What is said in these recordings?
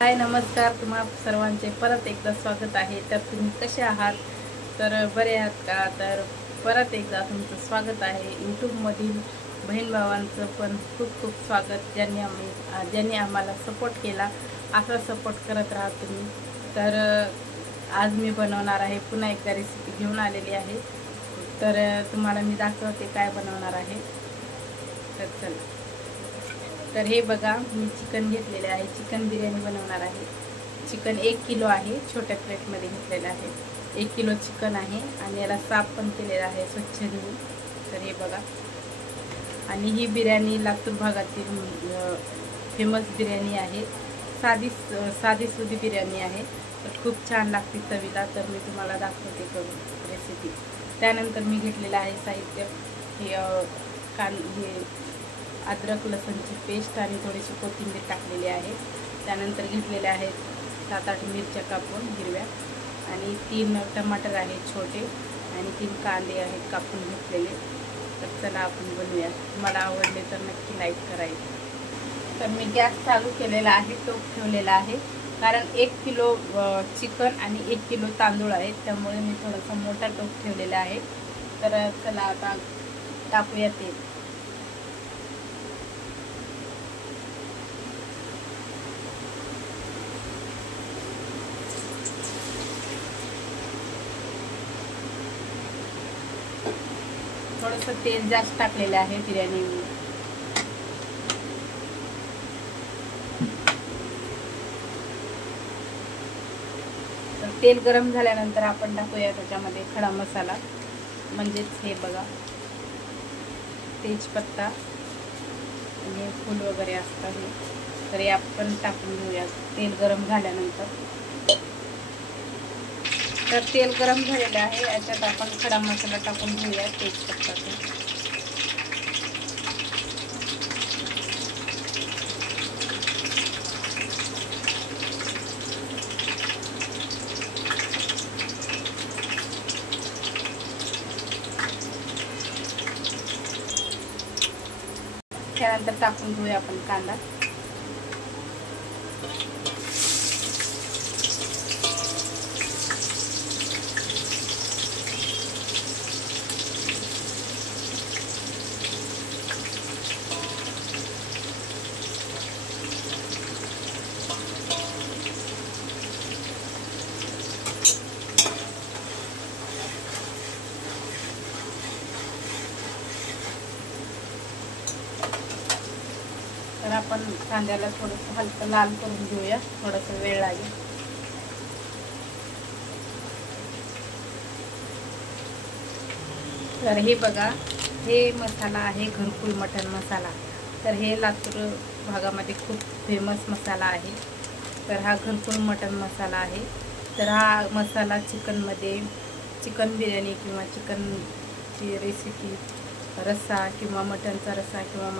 हाय नमस्कार, तुम्हा सर्वांचे परत एकदा स्वागत आहे। तर तुम्ही कसे आहात? तर बरे आहात का? तर परत एकदा तुमचं स्वागत आहे। यूट्यूबमधील बहीण भावांचं पण खूप खूप स्वागत, ज्यांनी आम्हाला सपोर्ट केला। असा सपोर्ट करत राहा तुम्ही। तर आज मी बनवणार आहे, पुन्हा एकदा रेसिपी घेऊन आलेली आहे। तर तुम्हाला मी दाखवते काय बनवणार आहे। तर चला, तर हे बघा, मी चिकन घेतलेले आहे। चिकन बिर्याणी बनवणार आहे। चिकन 1 किलो आहे, छोट्या प्लेटमध्ये घेतलेलं आहे। 1 किलो चिकन आहे आणि याला साफ पण केलेला आहे स्वच्छ धुवून। तर हे बघा, आणि ही बिर्याणी लातूर भागातील फेमस बिर्याणी आहे। साधी सुधी बिर्याणी आहे, तर खूप छान लागते चवीला। तर मी तुम्हाला दाखवते करून रेसिपी। त्यानंतर मी घेतलेलं आहे साहित्य, हे अद्रक लसूणची पेस्ट आणि थोडीशी कोथिंबीर टाकलेली आहे। त्यानंतर घेतलेले आहेत 7-8 मिरच्या कापून हिरव्या, आणि 3 टमाटर आहेत छोटे, आणि 3 कांदे आहेत कापून घेतलेले। तर चला आपण बनवूया। तुम्हाला आवडले तर नक्की लाईक करायचं। तर मी गॅस चालू केलेला आहे, टोप ठेवलेला आहे, कारण 1 किलो चिकन आणि 1 किलो तांदूळ आहेत, त्यामुळे मी थोडासा मोठा टोप ठेवलेला आहे। तर चला आता टाकूया तेल। थोडंसं तेल जास्त टाकलेलं आहे बिर्याणी। तर तेल गरम झाल्यानंतर आपण टाकूया त्याच्यामध्ये खडा मसाला, म्हणजेच हे बघा, तेजपत्ता आणि फूल वगैरे असतं हे। तर हे आपण टाकून घेऊया तेल गरम झाल्यानंतर। तर तेल गरम झालेलं आहे, याच्यात आपण खडा मसाला टाकून घेऊया तेजपत्ताचा। त्यानंतर टाकून घेऊया आपण कांदा। तर आपण कांद्याला थोडंसं हलकं लाल करून घेऊया, थोडासा वेळ लागेल। तर हे बघा, हे मसाला आहे घरकुल मटण मसाला। तर हे लातूर भागामध्ये खूप फेमस मसाला आहे। तर हा घरकुल मटण मसाला आहे। तर हा मसाला चिकन बिर्याणी किंवा चिकनची रेसिपी, रस्सा किंवा मटणचा रस्सा किंवा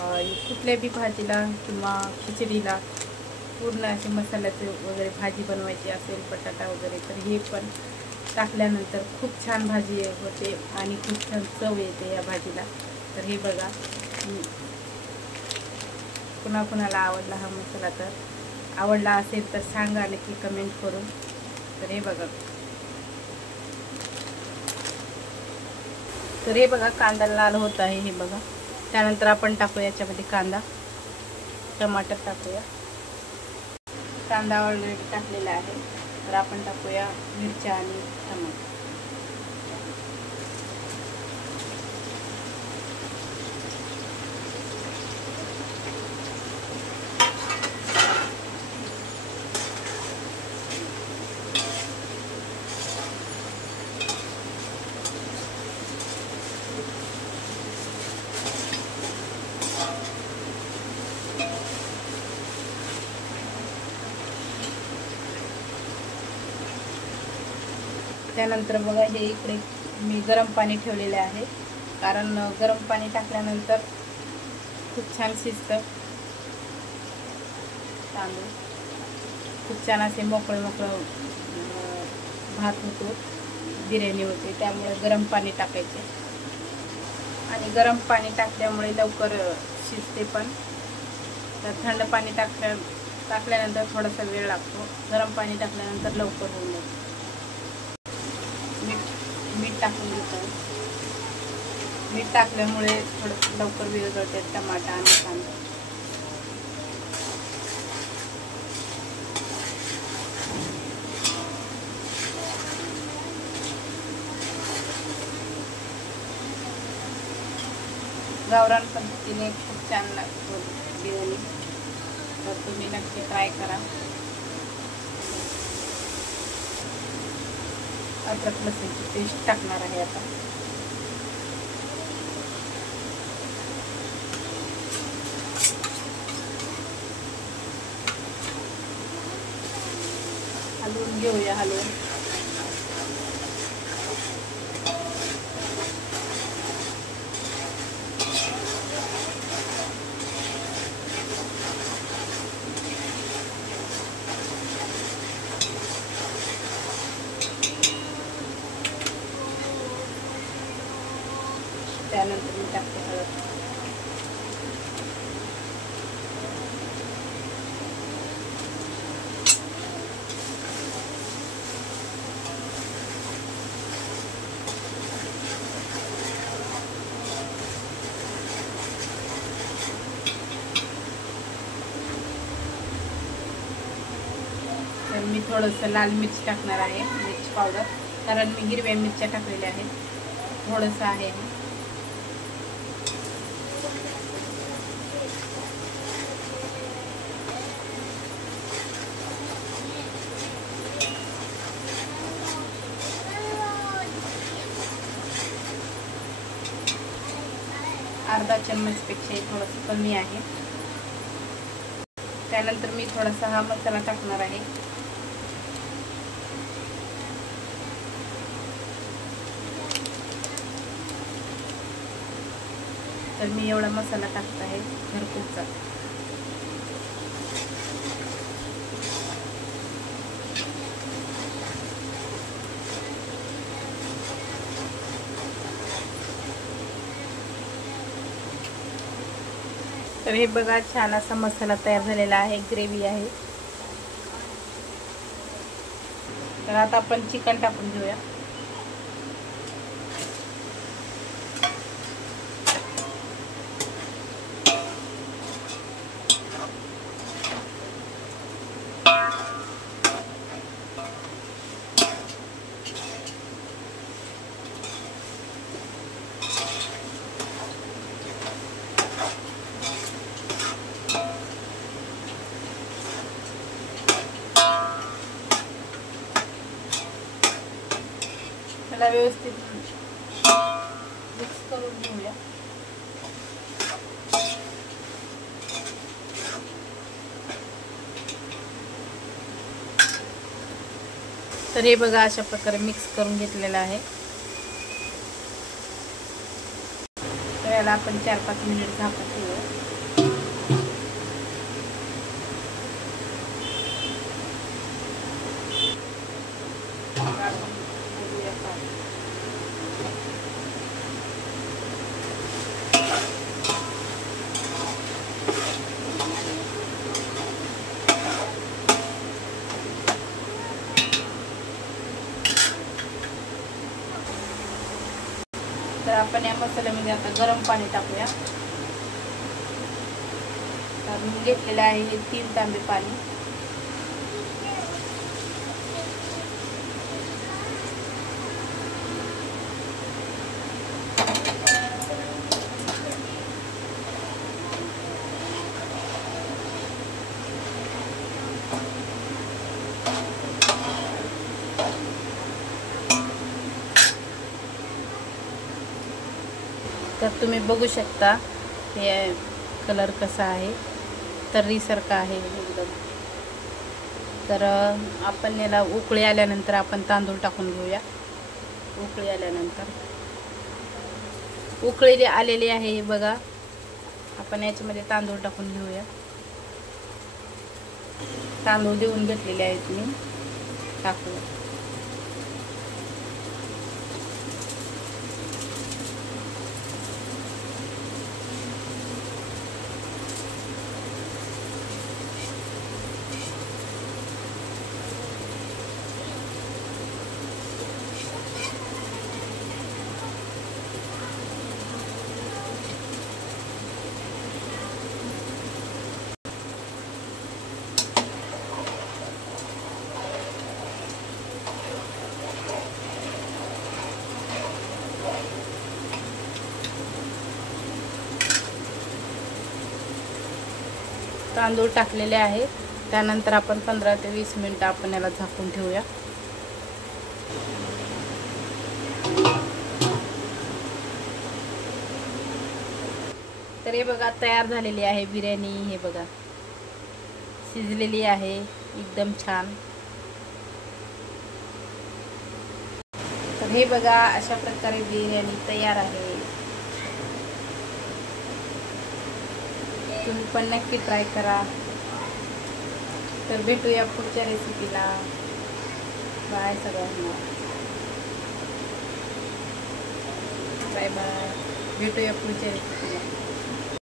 कुठल्या बी भाजीला किंवा खिचडीला पूर्ण असे मसाल्याचे वगैरे भाजी बनवायची असेल, बटाटा वगैरे, तर हे पण टाकल्यानंतर खूप छान भाजी होते आणि खूप छान चव येते या भाजीला। तर हे बघा, कुणाला आवडला हा मसाला, तर आवडला असेल तर सांगा नक्की कमेंट करून। तर हे बघा, कांदा लाल होत आहे, हे बघा। त्यानंतर आपण टाकूया याच्यामध्ये कांदा, टमाटर टाकूया। कांदा ऑलरेडी टाकलेला आहे, तर आपण टाकूया मिरच्या आणि टमाटर। त्यानंतर बघा, हे इकडे मी गरम पाणी ठेवलेले आहे, कारण गरम पाणी टाकल्यानंतर खूप छान शिजतं तांदूळ, खूप छान असे मोकळं भात होतो, बिर्याणी होते। त्यामुळे गरम पाणी टाकायचे, आणि गरम पाणी टाकल्यामुळे लवकर शिजते पण। तर थंड पाणी टाकल्यानंतर थोडासा वेळ लागतो. गरम पाणी टाकल्यानंतर लवकर होऊन जातं. मीठ टाकून घेतो. मीठ टाकल्यामुळे थोडं लवकर विरघळते टमाटा आणि कांदा. गावरान पद्धतीने खूप छान लागतो बिर्याणी. तर तुम्ही नक्की ट्राय करा. अद्रक लसूणची पेस्ट टाकणार आहे आता. हलवून घेऊया. त्यानंतर मी टाकते हळद. तर मी थोडंसं लाल मिर्च टाकणार आहे, मिरची पावडर, कारण मी हिरव्या मिरच्या टाकलेल्या आहेत. थोडंसं आहे. अर्धा चम्मचपेक्षा थोडंसं कमी आहे. त्यानंतर मी थोडासा हा मसाला टाकणार आहे. तर मी एवढा मसाला टाकत आहे घरगुतीचा. तर हे बघा, छान असा मसाला तयार झालेला आहे, ग्रेव्ही आहे. तर आता आपण चिकन टाकून घेऊया. त्याला व्यवस्थित मिक्स करून घेऊया. तर हे बघा, अशा प्रकारे मिक्स करून घेतलेलं आहे. तर याला आपण 4-5 मिनिट झाकून ठेवूया. तर आपण या मसाल्यामध्ये आता गरम पाणी टाकूया. तर मी घेतलेलं आहे हे 3 तांबे पाणी. तर तुम्ही बघू शकता हे कलर कसा आहे, तर्रीसारखा आहे एकदम. तर आपण याला उकळी आल्यानंतर आपण तांदूळ टाकून घेऊया. उकळी आल्यानंतर उकळी आलेली आहे हे बघा, आपण याच्यामध्ये तांदूळ टाकून घेऊया. तांदूळ देऊन घेतलेले आहेत मी, टाकूया. तांदूळ टाकलेले आहेत. त्यानंतर आपण 15 ते 20 मिनिटं आपण याला झाकून ठेवूया. तर हे बघा तयार झालेली आहे बिर्याणी. हे बघा शिजलेली आहे एकदम छान. तर हे बघा अशा प्रकारे बिर्याणी तयार आहे. तुम्ही पण नक्की ट्राय करा. तर भेटूया पुढच्या रेसिपीला. बाय सगळ्यांना. Bye bye. भेटूया पुढच्या रेसिपीला.